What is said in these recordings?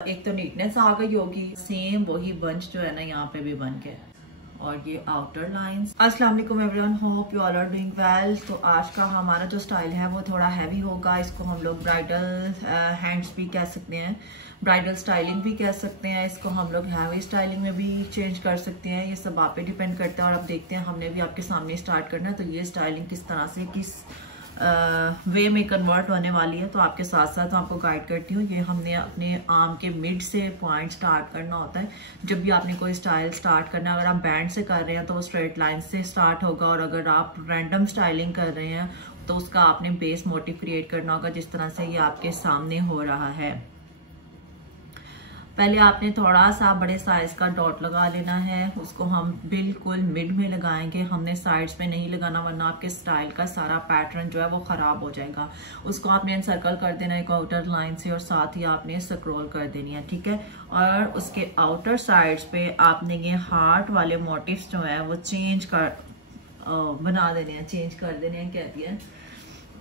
एक तो नीटनेस आ गई होगी, सेम वही बंच जो है ना यहाँ पे भी बन के, और ये आउटर लाइंस। अस्सलाम वालेकुम everyone, hope you all are doing well. तो आज का हमारा जो स्टाइल है वो थोड़ा हैवी होगा। इसको हम लोग ब्राइडल हैंड्स भी कह सकते हैं, ब्राइडल स्टाइलिंग भी कह सकते हैं। इसको हम लोग हैवी स्टाइलिंग में भी चेंज कर सकते हैं। ये सब आप पे डिपेंड करता है। और अब देखते हैं, हमने भी आपके सामने स्टार्ट करना है, तो ये स्टाइलिंग किस तरह से किस वे में कन्वर्ट होने वाली है, तो आपके साथ साथ आपको गाइड करती हूँ। ये हमने अपने आर्म के मिड से पॉइंट स्टार्ट करना होता है। जब भी आपने कोई स्टाइल स्टार्ट करना है, अगर आप बैंड से कर रहे हैं तो वो स्ट्रेट लाइन से स्टार्ट होगा, और अगर आप रैंडम स्टाइलिंग कर रहे हैं तो उसका आपने बेस मोटिव क्रिएट करना होगा, जिस तरह से ये आपके सामने हो रहा है। पहले आपने थोड़ा सा बड़े साइज का डॉट लगा लेना है, उसको हम बिल्कुल मिड में लगाएंगे। हमने साइड्स पे नहीं लगाना, वरना आपके स्टाइल का सारा पैटर्न जो है वो खराब हो जाएगा। उसको आपने एनसर्कल कर देना है एक आउटर लाइन से, और साथ ही आपने स्क्रॉल कर देनी है, ठीक है। और उसके आउटर साइड्स पे आपने ये हार्ट वाले मोटिव्स जो है वो चेंज कर बना देने हैं, चेंज कर देने हैं कहती है।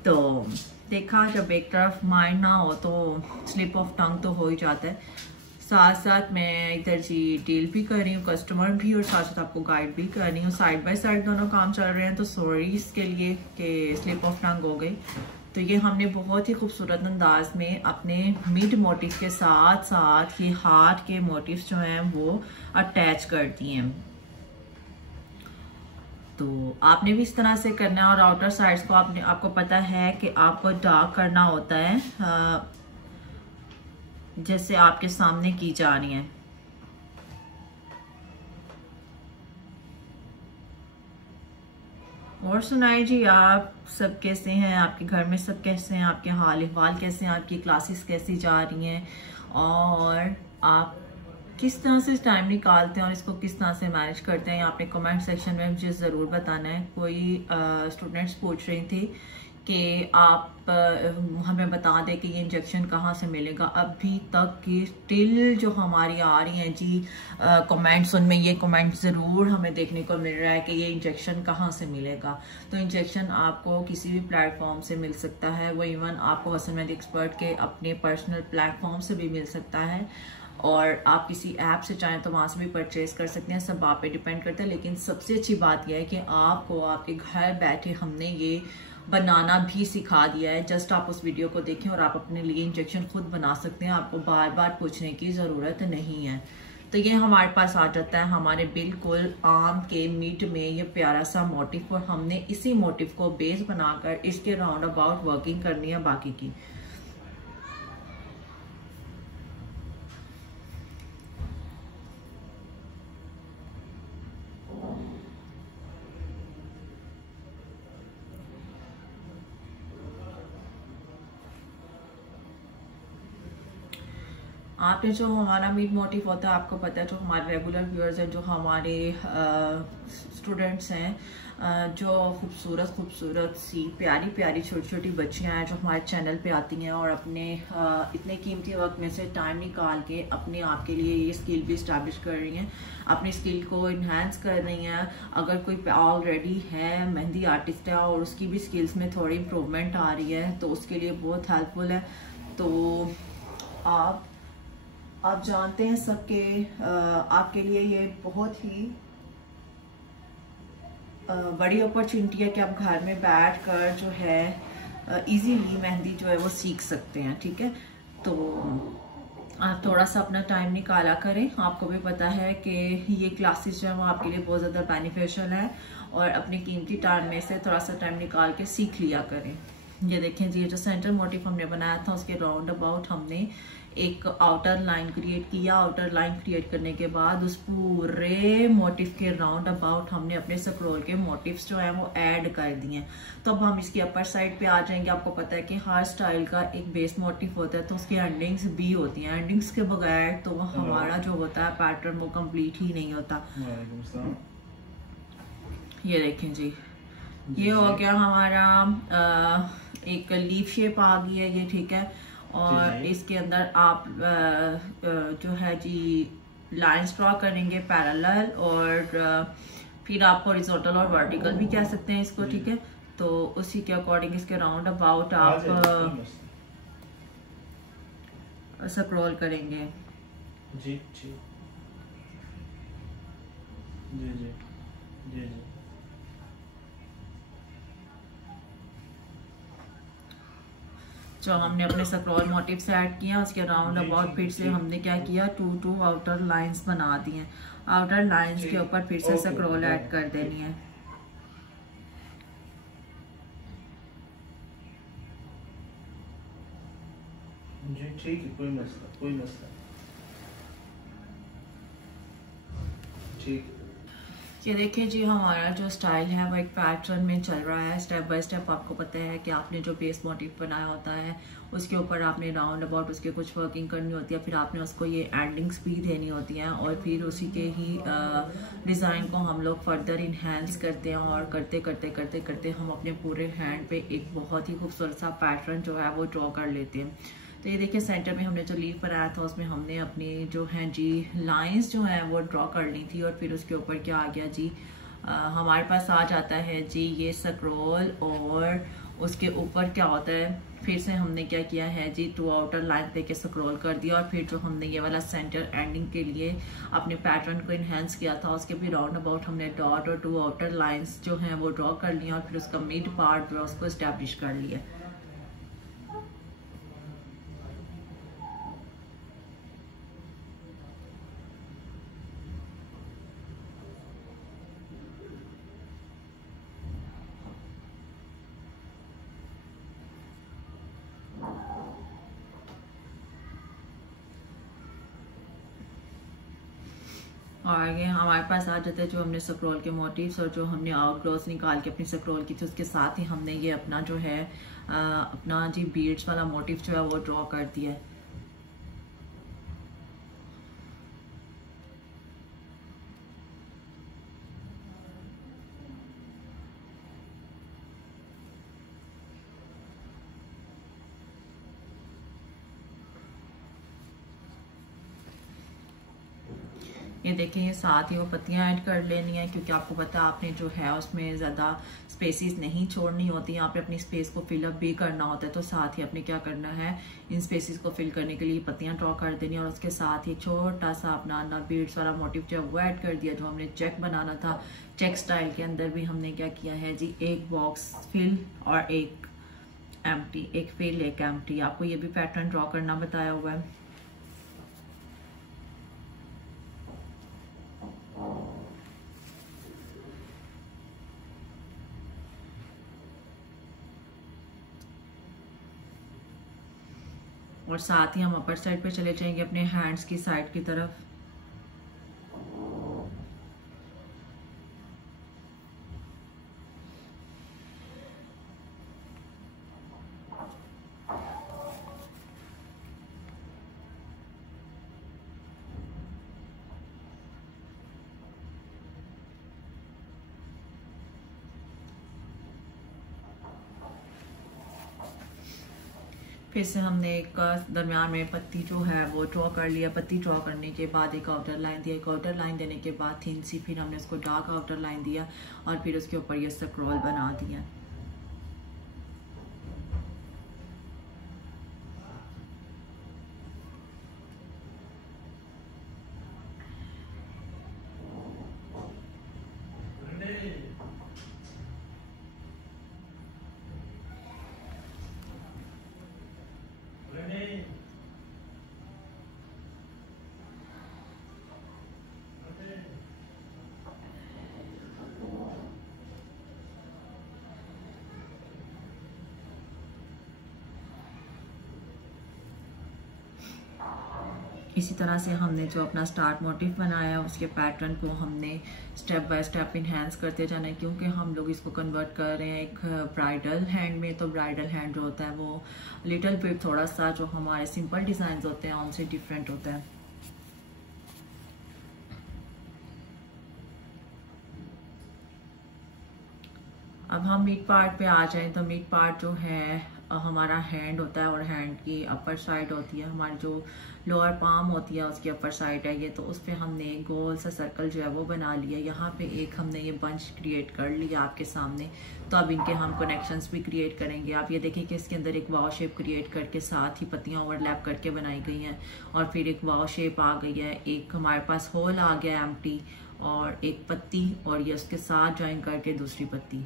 तो देखा, जब एक तरफ माइंड ना हो तो स्लिप ऑफ टंग तो हो ही जाता है। साथ साथ मैं इधर जी डील भी कर रही हूँ, कस्टमर भी, और साथ साथ आपको गाइड भी कर रही हूँ। साइड बाय साइड दोनों काम चल रहे हैं, तो सॉरी इसके लिए कि स्लिप ऑफ टंग हो गई। तो ये हमने बहुत ही खूबसूरत अंदाज में अपने मिड मोटिव के साथ साथ ये हार्ट के मोटिव्स जो हैं वो अटैच कर दिए हैं। तो आपने भी इस तरह से करना है। और आउटर साइड्स को आपको पता है कि आपको डार्क करना होता है, जैसे आपके सामने की जा रही है। और सुनाए जी, आप सब कैसे हैं? आपके घर में सब कैसे हैं? आपके हाल अहवाल कैसे हैं? आपकी क्लासेस कैसी जा रही हैं? और आप किस तरह से टाइम निकालते हैं और इसको किस तरह से मैनेज करते हैं? आपने कमेंट सेक्शन में मुझे ज़रूर बताना है। कोई स्टूडेंट्स पूछ रही थी कि आप हमें बता दें कि ये इंजेक्शन कहाँ से मिलेगा। अभी तक की स्टिल जो हमारी आ रही हैं जी कमेंट्स, उनमें ये कमेंट ज़रूर हमें देखने को मिल रहा है कि ये इंजेक्शन कहाँ से मिलेगा। तो इंजेक्शन आपको किसी भी प्लेटफॉर्म से मिल सकता है, वो इवन आपको हसन मेहंदी एक्सपर्ट के अपने पर्सनल प्लेटफॉर्म से भी मिल सकता है, और आप किसी ऐप से चाहें तो वहाँ से भी परचेज कर सकते हैं। सब आप पे डिपेंड करता है। लेकिन सबसे अच्छी बात यह है कि आपको आपके घर बैठे हमने ये बनाना भी सिखा दिया है। जस्ट आप उस वीडियो को देखें और आप अपने लिए इंजेक्शन खुद बना सकते हैं। आपको बार बार पूछने की ज़रूरत नहीं है। तो ये हमारे पास आ जाता है हमारे बिल्कुल आर्म के मिड में ये प्यारा सा मोटिव, और हमने इसी मोटिव को बेस बनाकर इसके राउंड अबाउट वर्किंग करनी है बाकी की। आपने जो हमारा मीट मोटिव होता है, आपको पता है, जो हमारे रेगुलर व्यूअर्स हैं, जो हमारे स्टूडेंट्स हैं, जो खूबसूरत सी प्यारी प्यारी छोटी छोटी बच्चियां हैं जो हमारे चैनल पे आती हैं और अपने इतने कीमती वक्त में से टाइम निकाल के अपने आप के लिए ये स्किल भी इस्टेब्लिश कर रही हैं, अपनी स्किल को इन्हांस कर रही हैं। अगर कोई ऑलरेडी है मेहंदी आर्टिस्ट है और उसकी भी स्किल्स में थोड़ी इम्प्रूवमेंट आ रही है, तो उसके लिए बहुत हेल्पफुल है। तो आप जानते हैं सबके आपके लिए ये बहुत ही बड़ी अपॉर्चुनिटी है कि आप घर में बैठकर जो है इजीली मेहंदी जो है वो सीख सकते हैं, ठीक है। तो आप थोड़ा सा अपना टाइम निकाला करें। आपको भी पता है कि ये क्लासेस जो है वो आपके लिए बहुत ज़्यादा बेनिफिशियल है, और अपने कीमती टाइम में से थोड़ा सा टाइम निकाल के सीख लिया करें। ये देखें जी, ये जो सेंटर मोटिव हमने बनाया था उसके राउंड अबाउट हमने एक आउटर लाइन क्रिएट किया। आउटर लाइन क्रिएट करने के बाद उस पूरे मोटिव के राउंड अबाउट हमने अपने स्क्रॉल के मोटिव्स जो है वो ऐड कर दिए। तो अब हम इसकी अपर साइड पे आ जाएंगे। आपको पता है कि हर स्टाइल का एक बेस मोटिव होता है, तो उसकी एंडिंग्स भी होती हैं। एंडिंग्स के बगैर तो हमारा जो होता है पैटर्न वो कंप्लीट ही नहीं होता। ये देखें जी, ये हो गया हमारा एक लीफ शेप आ गई है ये, ठीक है। और इसके अंदर आप जो है जी लाइंस ड्रॉ करेंगे पैरेलल, और फिर आप हॉरिजॉन्टल और वर्टिकल भी कह सकते हैं इसको, ठीक है। तो उसी के अकॉर्डिंग इसके राउंड अबाउट आप स्क्रॉल करेंगे। जी जी जी जी जी जी। जो हमने अपने स्क्रॉल मोटिव्स ऐड किया उसके राउंड जी अबाउट फिर ठीक से ठीक हमने क्या किया, टू आउटर लाइंस बना दी हैं। आउटर लाइंस के ठीक। ऊपर फिर से okay okay scroll add done कर ठीक। देनी है। जी ठीक है, कोई मसला कोई मसला। ठीक। ये देखिए जी, हमारा जो स्टाइल है वो एक पैटर्न में चल रहा है, स्टेप बाय स्टेप। आपको पता है कि आपने जो बेस मोटिव बनाया होता है उसके ऊपर आपने राउंड अबाउट उसके कुछ वर्किंग करनी होती है, फिर आपने उसको ये एंडिंग्स भी देनी होती हैं, और फिर उसी के ही डिज़ाइन को हम लोग फर्दर इन्हेंस करते हैं, और करते करते करते करते हम अपने पूरे हैंड पे एक बहुत ही खूबसूरत सा पैटर्न जो है वो ड्रॉ कर लेते हैं। तो ये देखिए, सेंटर में हमने जो लीफ बनाया था उसमें हमने अपनी जो है जी लाइंस जो है वो ड्रॉ कर ली थी, और फिर उसके ऊपर क्या आ गया जी, हमारे पास आ जाता है जी ये स्क्रॉल, और उसके ऊपर क्या होता है, फिर से हमने क्या किया है जी, टू आउटर लाइन देके स्क्रॉल कर दिया, और फिर जो हमने ये वाला सेंटर एंडिंग के लिए अपने पैटर्न को इन्हेंस किया था उसके भी राउंड अबाउट हमने डॉट और टू आउटर लाइंस जो हैं वो ड्रॉ कर लिया, और फिर उसका मिड पार्ट जो है उसको इस्टेब्लिश कर लिया। और ये हमारे पास आ जाते हैं जो हमने स्क्रॉल के मोटिव्स, और जो हमने आउटग्रोस निकाल के अपनी स्क्रॉल की थी उसके साथ ही हमने ये अपना जो है अपना जी बीड्स वाला मोटिव जो है वो ड्रॉ कर दिया है। ये देखें, ये साथ ही वो पत्तियां ऐड कर लेनी है, क्योंकि आपको पता है आपने जो है उसमें ज़्यादा स्पेसेस नहीं छोड़नी होती, यहाँ पे अपनी स्पेस को फिलअप भी करना होता है, तो साथ ही आपने क्या करना है, इन स्पेसेस को फिल करने के लिए पत्तियां ड्रॉ कर देनी, और उसके साथ ही छोटा सा अपना ना बीड्स वाला मोटिव जो है वो ऐड कर दिया। जो हमने चेक बनाना था, चेक स्टाइल के अंदर भी हमने क्या किया है जी, एक बॉक्स फिल और एक एम्प्टी, एक फिल एक एम्प्टी। आपको ये भी पैटर्न ड्रॉ करना बताया हुआ है। और साथ ही हम अपर साइड पे चले जाएंगे अपने हैंड्स की साइड की तरफ। फिर से हमने एक दरमियान में पत्ती जो है वो ड्रॉ कर लिया। पत्ती ड्रॉ करने के बाद एक आउटर लाइन दिया, एक आउटर लाइन देने के बाद थिन सी फिर हमने उसको डार्क आउटर लाइन दिया, और फिर उसके ऊपर ये स्क्रॉल बना दिया। इसी तरह से हमने जो अपना स्टार्ट मोटिव बनाया है उसके पैटर्न को हमने स्टेप बाय स्टेप इन्हेंस करते जाना है, क्योंकि हम लोग इसको कन्वर्ट कर रहे हैं एक ब्राइडल हैंड में। तो ब्राइडल हैंड जो होता है वो लिटिल बिट थोड़ा सा जो हमारे सिंपल डिज़ाइन होते हैं उनसे डिफरेंट होता है। अब हम मिड पार्ट पे आ जाएं तो मिड पार्ट जो है हमारा हैंड होता है और हैंड की अपर साइड होती है, हमारी जो लोअर पाम होती है उसकी अपर साइड है ये, तो उस पर हमने गोल सा सर्कल जो है वो बना लिया। यहाँ पे एक हमने ये बंच क्रिएट कर लिया आपके सामने। तो अब इनके हम कनेक्शंस भी क्रिएट करेंगे। आप ये देखिए कि इसके अंदर एक वाव शेप क्रिएट करके साथ ही पत्तियाँ ओवरलैप करके बनाई गई हैं, और फिर एक वाव शेप आ गई है, एक हमारे पास होल आ गया एम्प्टी, और एक पत्ती, और ये उसके साथ ज्वाइन करके दूसरी पत्ती।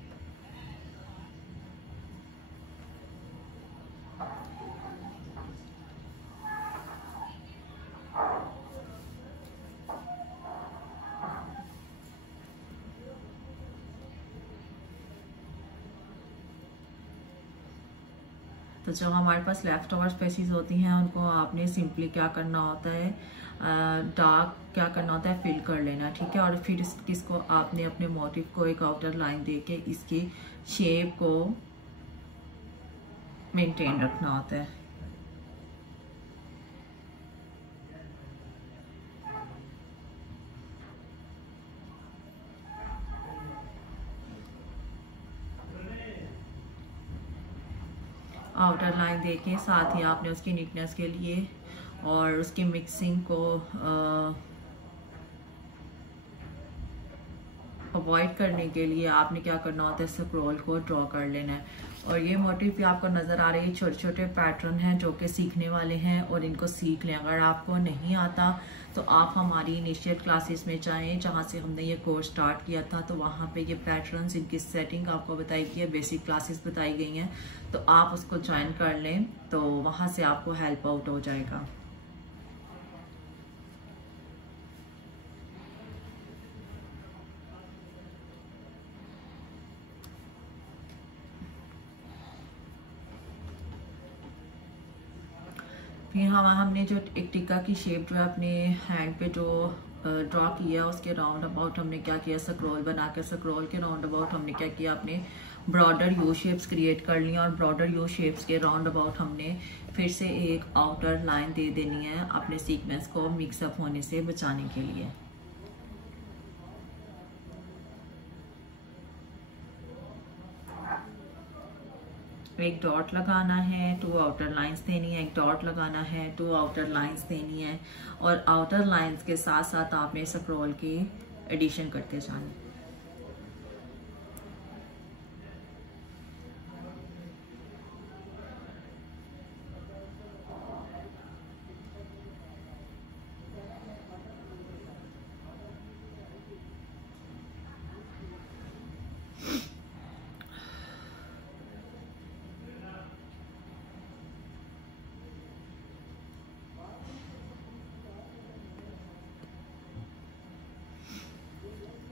तो जो हमारे पास लेफ्ट ओवर स्पेसिस होती हैं उनको आपने सिंपली क्या करना होता है, डार्क क्या करना होता है, फिल कर लेना, ठीक है। और फिर इसको आपने अपने मोटिव को एक आउटर लाइन देके इसकी शेप को मेंटेन रखना होता है। आउटर लाइन देके साथ ही आपने उसकी नीटनेस के लिए और उसकी मिक्सिंग को अवॉइड करने के लिए आपने क्या करना होता है, स्क्रॉल को ड्रॉ कर लेना है। और ये मोटिव भी आपको नज़र आ रही है, छोटे छोटे पैटर्न हैं जो कि सीखने वाले हैं और इनको सीख लें। अगर आपको नहीं आता तो आप हमारी इनिशियल क्लासेस में जाएं जहाँ से हमने ये कोर्स स्टार्ट किया था, तो वहाँ पे ये पैटर्न्स, इनकी सेटिंग आपको बताई गई है, बेसिक क्लासेस बताई गई हैं, तो आप उसको ज्वाइन कर लें, तो वहाँ से आपको हेल्प आउट हो जाएगा। फिर हमने जो एक टिक्का की शेप जो है अपने हैंड पे जो ड्रॉ किया, उसके राउंड अबाउट हमने क्या किया, स्क्रॉल बना के स्क्रॉल के राउंड अबाउट हमने क्या किया, अपने ब्रॉडर यू शेप्स क्रिएट कर लिया, और ब्रॉडर यू शेप्स के राउंड अबाउट हमने फिर से एक आउटर लाइन दे देनी है अपने सीक्वेंस को मिक्सअप होने से बचाने के लिए। एक डॉट लगाना है, 2 आउटर लाइंस देनी है, एक डॉट लगाना है, 2 आउटर लाइंस देनी है, और आउटर लाइंस के साथ साथ आपने स्क्रॉल की एडिशन करते जाना।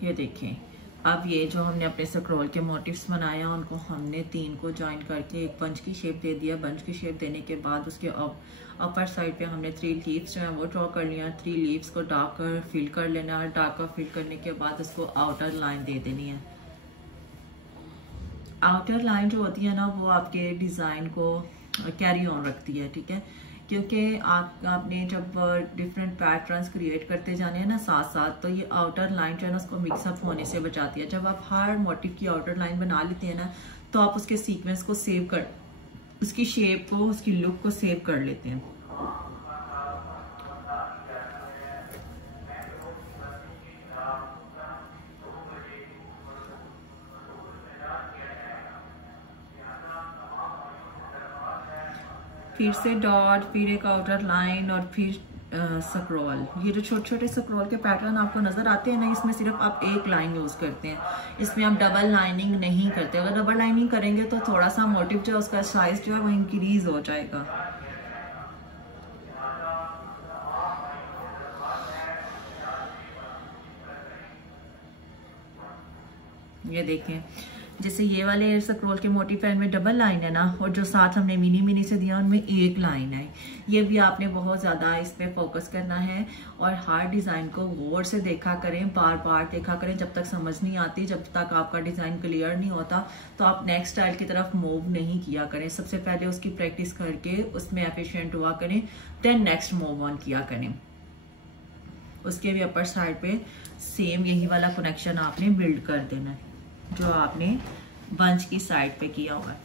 ये देखें, अब ये जो हमने अपने स्क्रॉल के मोटिव्स बनाए हैं उनको हमने 3 को ज्वाइन करके एक बंच की शेप दे दिया। बंच की शेप देने के बाद उसके अपर साइड पे हमने 3 लीव्स जो है वो ड्रॉ कर लिया। 3 लीव्स को डार्कर फिल कर लेना, और डार्कर फिल करने के बाद उसको आउटर लाइन दे देनी है। आउटर लाइन जो होती है ना, वो आपके डिज़ाइन को कैरी ऑन रखती है, ठीक है, क्योंकि आपने जब डिफरेंट पैटर्न्स क्रिएट करते जाने हैं ना साथ साथ, तो ये आउटर लाइन जो है ना उसको मिक्सअप होने से बचाती है। जब आप हर मोटिव की आउटर लाइन बना लेते हैं ना, तो आप उसके सीक्वेंस को सेव कर, उसकी शेप को, उसकी लुक को सेव कर लेते हैं। फिर से डॉट, फिर एक आउटर लाइन, और फिर स्क्रॉल। ये जो छोटे छोटे स्क्रॉल के पैटर्न आपको नजर आते हैं ना, इसमें सिर्फ आप एक लाइन यूज करते हैं, इसमें आप डबल लाइनिंग नहीं करते। अगर डबल लाइनिंग करेंगे तो थोड़ा सा मोटिव जो है उसका साइज जो है वो इंक्रीज हो जाएगा। ये देखें, जैसे ये वाले स्क्रॉल के मोटिव में डबल लाइन है ना, और जो साथ हमने मिनी मिनी से दिया उनमें एक लाइन है। ये भी आपने बहुत ज़्यादा इस पे फोकस करना है, और हर डिज़ाइन को गौर से देखा करें, बार बार देखा करें, जब तक समझ नहीं आती, जब तक आपका डिज़ाइन क्लियर नहीं होता, तो आप नेक्स्ट स्टाइल की तरफ मूव नहीं किया करें। सबसे पहले उसकी प्रैक्टिस करके उसमें एफिशिएंट हुआ करें, देन नेक्स्ट मूव ऑन किया करें। उसके भी अपर साइड पे सेम यही वाला कनेक्शन आपने बिल्ड कर देना है जो आपने बंच की साइड पे किया हुआ है।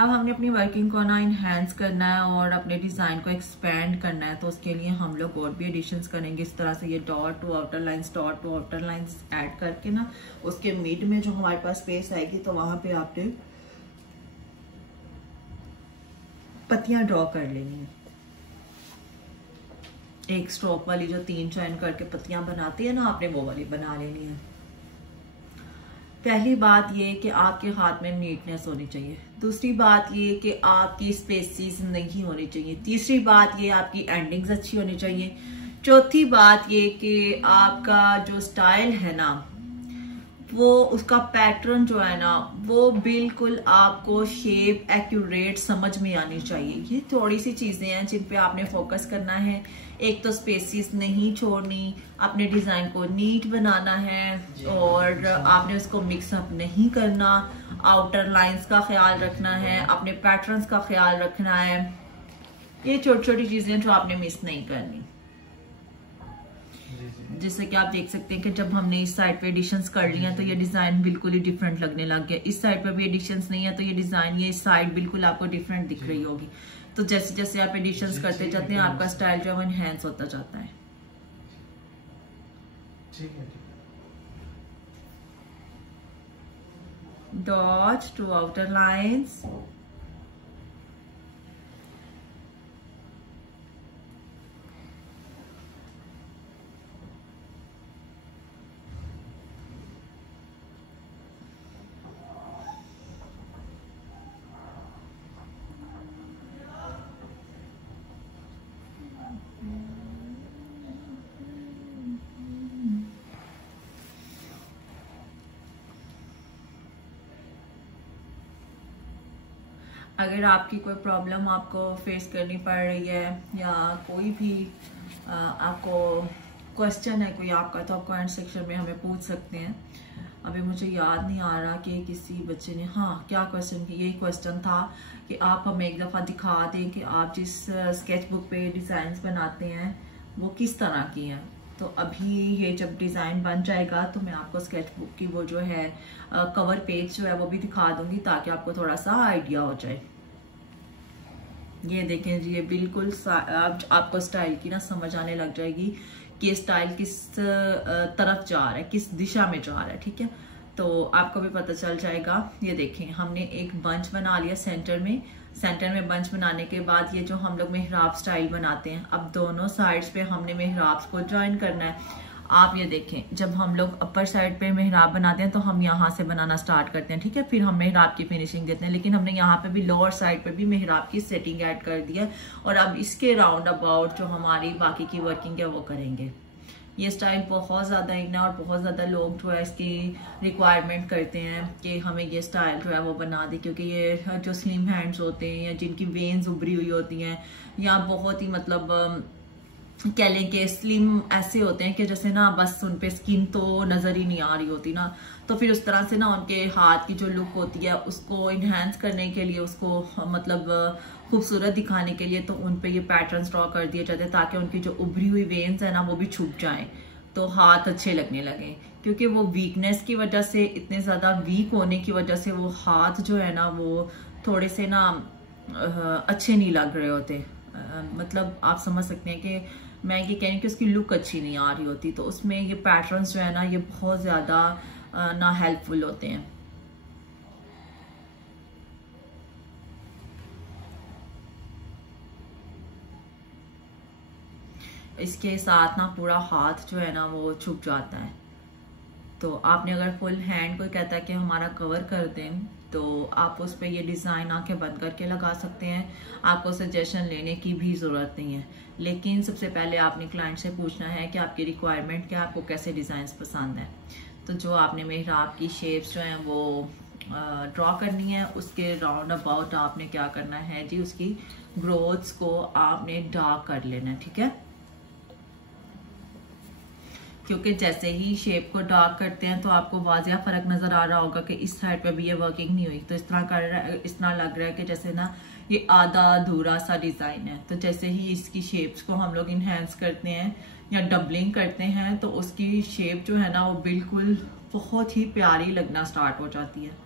अब हमने अपनी वर्किंग को ना इन्हेंस करना है और अपने डिज़ाइन को एक्सपेंड करना है, तो उसके लिए हम लोग और भी एडिशंस करेंगे। इस तरह से ये dot to outer lines add करके ना उसके मिड में जो हमारे पास स्पेस आएगी तो वहां पे आपने पत्तियां ड्रॉ कर लेनी है। एक स्ट्रोक वाली जो 3 चैन करके पत्तियां बनाती है ना, आपने वो वाली बना लेनी है। पहली बात ये कि आपके हाथ में नीटनेस होनी चाहिए। दूसरी बात ये कि आपकी स्पेसिस नहीं होनी चाहिए। तीसरी बात ये आपकी एंडिंग्स अच्छी होनी चाहिए। चौथी बात ये कि आपका जो स्टाइल है ना, वो उसका पैटर्न जो है ना, वो बिल्कुल आपको शेप एक्यूरेट समझ में आनी चाहिए। ये थोड़ी सी चीजें हैं जिन पे आपने फोकस करना है। एक तो स्पेसिस नहीं छोड़नी, अपने डिजाइन को नीट बनाना है और आपने उसको मिक्सअप नहीं करना, आउटर लाइंस का ख्याल रखना है, अपने पैटर्न्स का ख्याल रखना है। ये छोटी छोटी चीजें जो आपने मिस नहीं करनी। जैसे कि आप देख सकते हैं कि जब हमने इस साइड पे एडिशंस कर लिया तो ये डिजाइन बिल्कुल ही डिफरेंट लगने लग गया। इस साइड पे भी एडिशंस नहीं है तो ये डिजाइन, ये साइड बिल्कुल आपको डिफरेंट दिख रही होगी। तो जैसे जैसे आप एडिशंस करते जाते हैं आपका स्टाइल जो है एनहांस होता जाता है। डॉट टू आउटर लाइंस, अगर आपकी कोई प्रॉब्लम आपको फेस करनी पड़ रही है या कोई भी आपको क्वेश्चन है कोई आपका, तो आप कमेंट सेक्शन में हमें पूछ सकते हैं। अभी मुझे याद नहीं आ रहा कि किसी बच्चे ने क्या क्वेश्चन की। यही क्वेश्चन था कि आप हमें एक दफ़ा दिखा दें कि आप जिस स्केच बुक पे डिज़ाइंस बनाते हैं वो किस तरह की हैं। तो अभी ये जब डिज़ाइन बन जाएगा तो मैं आपको स्केच बुक की वो जो है कवर पेज जो है वो भी दिखा दूंगी ताकि आपको थोड़ा सा आइडिया हो जाए। ये देखें जी, ये बिल्कुल आपको स्टाइल की ना समझ आने लग जाएगी कि स्टाइल किस तरफ जा रहा है, किस दिशा में जा रहा है। ठीक है, तो आपको भी पता चल जाएगा। ये देखें, हमने एक बंच बना लिया सेंटर में बंच बनाने के बाद ये जो हम लोग मेहराब स्टाइल बनाते हैं, अब दोनों साइड्स पे हमने मेहराब को ज्वाइन करना है। आप ये देखें, जब हम लोग अपर साइड पे मेहराब बनाते हैं तो हम यहाँ से बनाना स्टार्ट करते हैं। ठीक है, फिर हम मेहराब की फिनिशिंग देते हैं, लेकिन हमने यहाँ पे भी लोअर साइड पे भी मेहराब की सेटिंग ऐड कर दिया और अब इसके राउंड अबाउट जो हमारी बाकी की वर्किंग है वो करेंगे। ये स्टाइल बहुत ज़्यादा इन है और बहुत ज़्यादा लोग जो है इसकी रिक्वायरमेंट करते हैं कि हमें ये स्टाइल जो है वो बना दे, क्योंकि ये जो स्लिम हैंड्स होते हैं या जिनकी वेन्स उभरी हुई होती हैं या बहुत ही मतलब कह लें कि स्लिम ऐसे होते हैं कि जैसे ना बस उन पे स्किन तो नज़र ही नहीं आ रही होती ना, तो फिर उस तरह से ना उनके हाथ की जो लुक होती है उसको इन्हेंस करने के लिए, उसको मतलब खूबसूरत दिखाने के लिए तो उन पे ये पैटर्न्स ड्रॉ कर दिए जाते हैं ताकि उनकी जो उभरी हुई वेन्स है ना वो भी छुप जाएं, तो हाथ अच्छे लगने लगे। क्योंकि वो वीकनेस की वजह से, इतने ज़्यादा वीक होने की वजह से वो हाथ जो है ना वो थोड़े से ना अच्छे नहीं लग रहे होते। मतलब आप समझ सकते हैं कि मैं ये कह रही हूँ कि उसकी लुक अच्छी नहीं आ रही होती, तो उसमें ये पैटर्न्स जो है ना ये बहुत ज़्यादा ना हेल्पफुल होते हैं। इसके साथ ना पूरा हाथ जो है ना वो छुप जाता है। तो आपने अगर फुल हैंड कोई कहता है कि हमारा कवर कर दें तो आप उस पर ये डिज़ाइन आंखें बंद करके लगा सकते हैं, आपको सजेशन लेने की भी ज़रूरत नहीं है। लेकिन सबसे पहले आपने क्लाइंट से पूछना है कि आपकी रिक्वायरमेंट क्या, आपको कैसे डिज़ाइंस पसंद है। तो जो आपने मेहराब की शेप्स जो हैं वो ड्रॉ करनी है, उसके राउंड अबाउट आपने क्या करना है जी, उसकी ग्रोथ्स को आपने डार्क कर लेना है। ठीक है, क्योंकि जैसे ही शेप को डार्क करते हैं तो आपको वाज़िया फ़र्क नज़र आ रहा होगा कि इस साइड पे भी ये वर्किंग नहीं हुई, तो इस तरह कर रहा है, इस तरह लग रहा है कि जैसे ना ये आधा अधूरा सा डिज़ाइन है। तो जैसे ही इसकी शेप्स को हम लोग इन्हेंस करते हैं या डबलिंग करते हैं तो उसकी शेप जो है ना वो बिल्कुल बहुत ही प्यारी लगना स्टार्ट हो जाती है।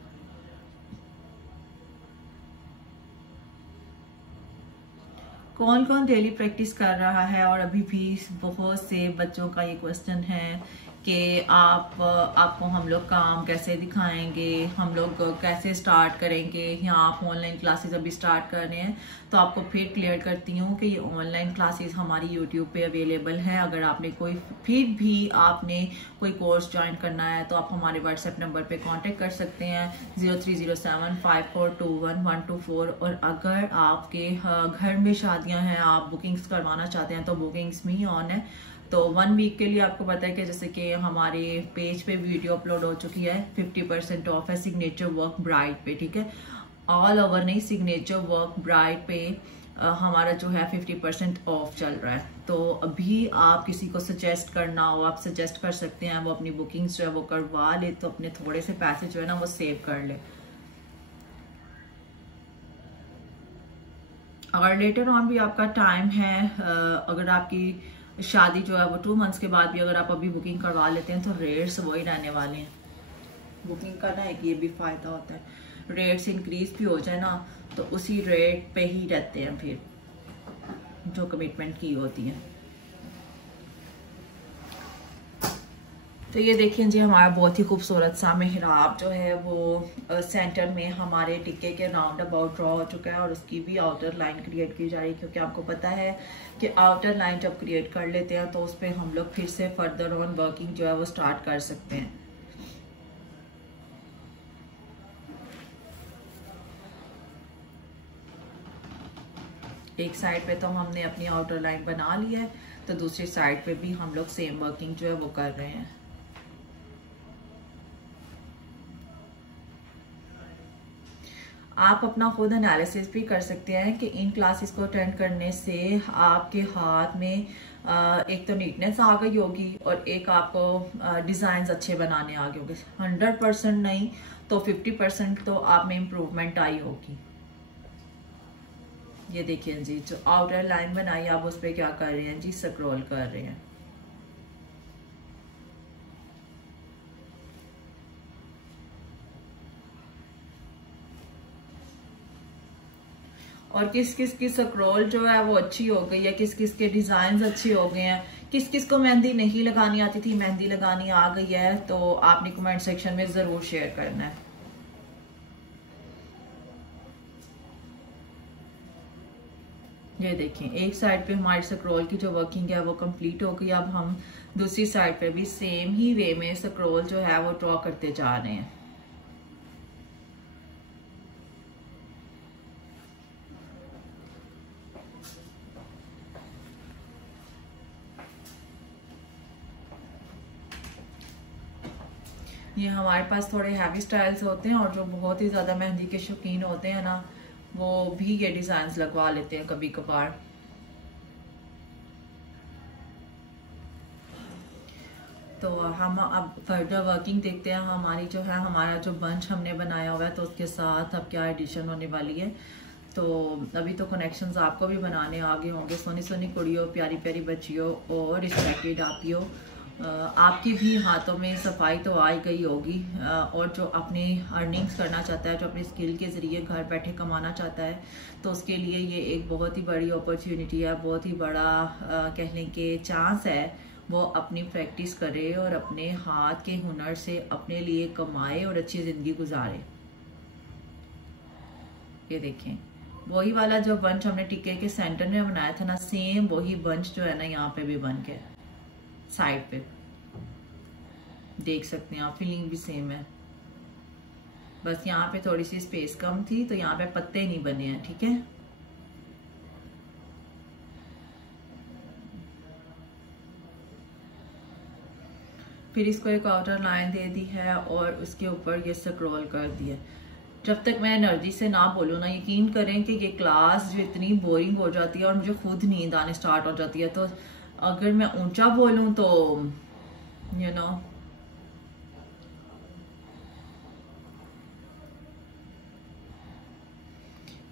कौन कौन डेली प्रैक्टिस कर रहा है? और अभी भी बहुत से बच्चों का ये क्वेश्चन है कि आपको हम लोग काम कैसे दिखाएंगे, हम लोग कैसे स्टार्ट करेंगे, या आप ऑनलाइन क्लासेस अभी स्टार्ट कर रहे हैं। तो आपको फिर क्लियर करती हूँ कि ये ऑनलाइन क्लासेस हमारी यूट्यूब पे अवेलेबल है। अगर आपने फिर भी आपने कोई कोर्स ज्वाइन करना है तो आप हमारे व्हाट्सएप नंबर पे कांटेक्ट कर सकते हैं 030754212124। और अगर आपके घर में शादियां हैं, आप बुकिंग्स करवाना चाहते हैं तो बुकिंग्स में ही ऑन है। तो 1 वीक के लिए आपको पता है कि जैसे कि हमारे पेज पे वीडियो अपलोड हो चुकी है, 50% ऑफ है सिग्नेचर वर्क ब्राइड पे, ठीक है। ऑल ओवर नहीं, सिग्नेचर वर्क ब्राइड पे हमारा जो है 50% ऑफ चल रहा है। तो अभी आप किसी को सजेस्ट करना हो, आप सजेस्ट कर सकते हैं, वो अपनी बुकिंग्स जो है वो करवा ले, तो अपने थोड़े से पैसे जो है ना वो सेव कर ले। अगर लेटर ऑन भी आपका टाइम है, अगर आपकी शादी जो है वो 2 मंथ्स के बाद भी अगर आप अभी बुकिंग करवा लेते हैं तो रेट्स वही रहने वाले हैं। बुकिंग का ना एक ये भी फायदा होता है, रेट्स इंक्रीज भी हो जाए ना तो उसी रेट पे ही रहते हैं फिर जो कमिटमेंट की होती है। तो ये देखिए जी, हमारा बहुत ही खूबसूरत सा मेहराब जो है वो सेंटर में हमारे टिक्के के राउंड अबाउट ड्रॉ हो चुका है, और उसकी भी आउटर लाइन क्रिएट की जा रही है, क्योंकि आपको पता है कि आउटर लाइन जब क्रिएट कर लेते हैं तो उस पर हम लोग फिर से फर्दर ऑन वर्किंग जो है वो स्टार्ट कर सकते हैं। एक साइड पे तो हमने अपनी आउटर लाइन बना ली है, तो दूसरी साइड पे भी हम लोग सेम वर्किंग जो है वो कर रहे हैं। आप अपना खुद एनालिसिस भी कर सकते हैं कि इन क्लासेस को अटेंड करने से आपके हाथ में एक तो नीटनेस आ गई होगी और एक आपको डिजाइन अच्छे बनाने आ गए होंगे। 100% नहीं तो 50% तो आप में इम्प्रूवमेंट आई होगी। ये देखिए जी, जो आउटर लाइन बनाई आप उस पर क्या कर रहे हैं जी, स्क्रॉल कर रहे हैं। और किस किस की स्क्रॉल जो है वो अच्छी हो गई है, किस किस के डिजाइन अच्छे हो गए हैं, किस किस को मेहंदी नहीं लगानी आती थी मेहंदी लगानी आ गई है, तो आपने कमेंट सेक्शन में जरूर शेयर करना है। ये देखें, एक साइड पे हमारी स्क्रॉल की जो वर्किंग है वो कंप्लीट हो गई। अब हम दूसरी साइड पे भी सेम ही वे में स्क्रॉल जो है वो ड्रॉ करते जा रहे हैं। ये हमारे पास थोड़े हैवी स्टाइल्स होते हैं, और जो बहुत ही ज्यादा मेहंदी के शौकीन होते हैं ना, वो भी ये डिजाइन लगवा लेते हैं कभी कभार। तो हम अब फर्दर वर्किंग देखते हैं। हमारी जो है, हमारा जो बंच हमने बनाया हुआ है तो उसके साथ अब क्या एडिशन होने वाली है। तो अभी तो कनेक्शंस आपको भी बनाने आगे होंगे। सोनी सोनी कुड़ियों, प्यारी प्यारी बच्चियों और रिस्पेक्टेड आपियों, आपके भी हाथों में सफाई तो आ गई होगी। और जो अपनी अर्निंग्स करना चाहता है, जो अपनी स्किल के ज़रिए घर बैठे कमाना चाहता है, तो उसके लिए ये एक बहुत ही बड़ी अपॉर्चुनिटी है, बहुत ही बड़ा कह लें कि चांस है। वो अपनी प्रैक्टिस करे और अपने हाथ के हुनर से अपने लिए कमाए और अच्छी ज़िंदगी गुजारे। ये देखें, वही वाला जो बंच हमने टिक्के के सेंटर में बनाया था ना, सेम वही बंच जो है ना यहाँ पे भी बन के साइड पे देख सकते हैं आप, फीलिंग भी सेम है। बस यहाँ पे थोड़ी सी स्पेस कम थी तो यहाँ पे पत्ते नहीं बने हैं, ठीक है। फिर इसको एक आउटर लाइन दे दी है और उसके ऊपर ये स्क्रॉल कर दिया। जब तक मैं एनर्जी से ना बोलूँ ना, यकीन करें कि ये क्लास जो इतनी बोरिंग हो जाती है और मुझे खुद नींद आने स्टार्ट हो जाती है। तो अगर मैं ऊंचा बोलूँ तो यू नो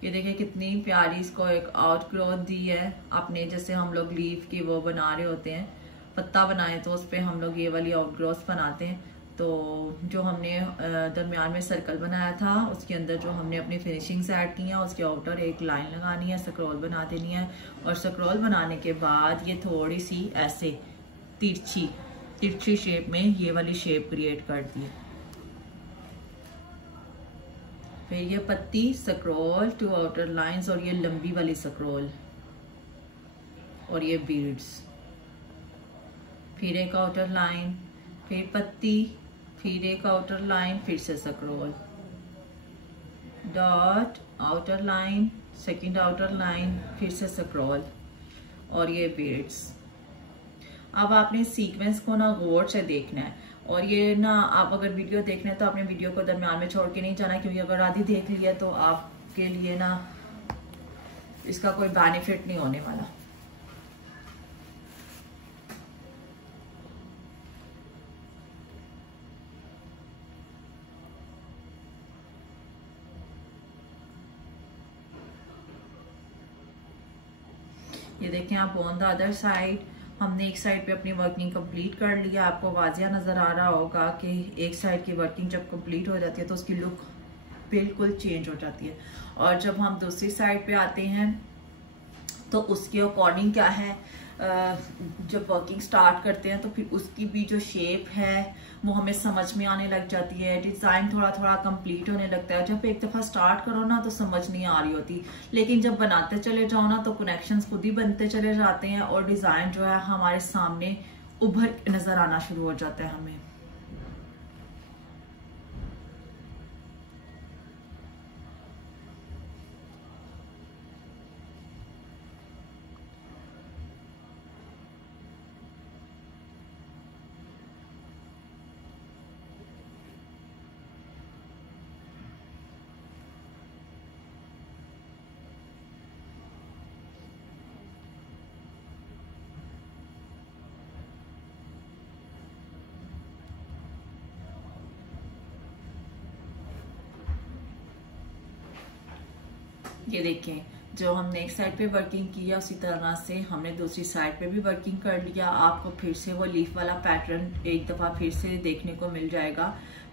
ये देखिए कितनी प्यारी इसको एक आउट ग्रोथ दी है। अपने जैसे हम लोग लीफ की वो बना रहे होते हैं, पत्ता बनाए तो उस पर हम लोग ये वाली आउट ग्रोथ बनाते हैं। तो जो हमने दरमियान में सर्कल बनाया था उसके अंदर जो हमने अपनी फिनिशिंग्स ऐड की हैं उसके आउटर एक लाइन लगानी है, स्क्रॉल बना देनी है। और स्क्रॉल बनाने के बाद ये थोड़ी सी ऐसे तिरछी शेप में ये वाली शेप क्रिएट कर दी। फिर ये पत्ती, स्क्रॉल, 2 आउटर लाइंस और ये लंबी वाली स्क्रॉल और ये बीड्स, फिर एक आउटर लाइन, फिर पत्ती, फिर एक आउटर लाइन, फिर से scroll, dot, outer line, second outer line, फिर से स्क्रॉल और ये बीड्स। अब आपने सीक्वेंस को ना गौर से देखना है और ये ना आप अगर वीडियो देखना है तो आपने वीडियो को दरमियान में छोड़ के नहीं जाना, क्योंकि अगर आधी देख लिया तो आपके लिए ना इसका कोई बेनिफिट नहीं होने वाला। ये देखें आप ऑन द अदर साइड हमने एक साइड पे अपनी वर्किंग कंप्लीट कर लिया। आपको वाजिया नज़र आ रहा होगा कि एक साइड की वर्किंग जब कंप्लीट हो जाती है तो उसकी लुक बिल्कुल चेंज हो जाती है। और जब हम दूसरी साइड पे आते हैं तो उसके अकॉर्डिंग क्या है, जब वर्किंग स्टार्ट करते हैं तो फिर उसकी भी जो शेप है वो हमें समझ में आने लग जाती है, डिज़ाइन थोड़ा थोड़ा कंप्लीट होने लगता है। जब एक दफ़ा स्टार्ट करो ना तो समझ नहीं आ रही होती, लेकिन जब बनाते चले जाओ ना तो कनेक्शंस खुद ही बनते चले जाते हैं और डिज़ाइन जो है हमारे सामने उभर नज़र आना शुरू हो जाता है हमें। ये देखें जो हमने एक साइड पे वर्किंग किया उसी तरह से हमने दूसरी साइड पे भी वर्किंग कर लिया। आपको फिर से वो लीफ वाला पैटर्न एक दफ़ा फिर से देखने को मिल जाएगा,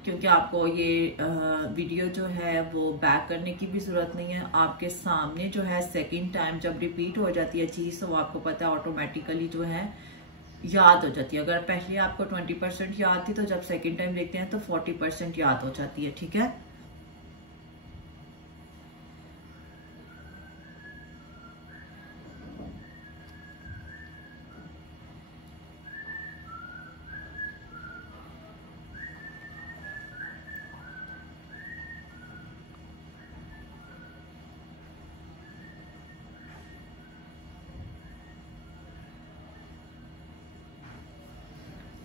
क्योंकि आपको ये वीडियो जो है वो बैक करने की भी ज़रूरत नहीं है। आपके सामने जो है सेकंड टाइम जब रिपीट हो जाती है चीज़ तो आपको पता है ऑटोमेटिकली जो है याद हो जाती है। अगर पहले आपको 20% याद थी तो जब सेकंड टाइम देखते हैं तो 40% याद हो जाती है। ठीक है,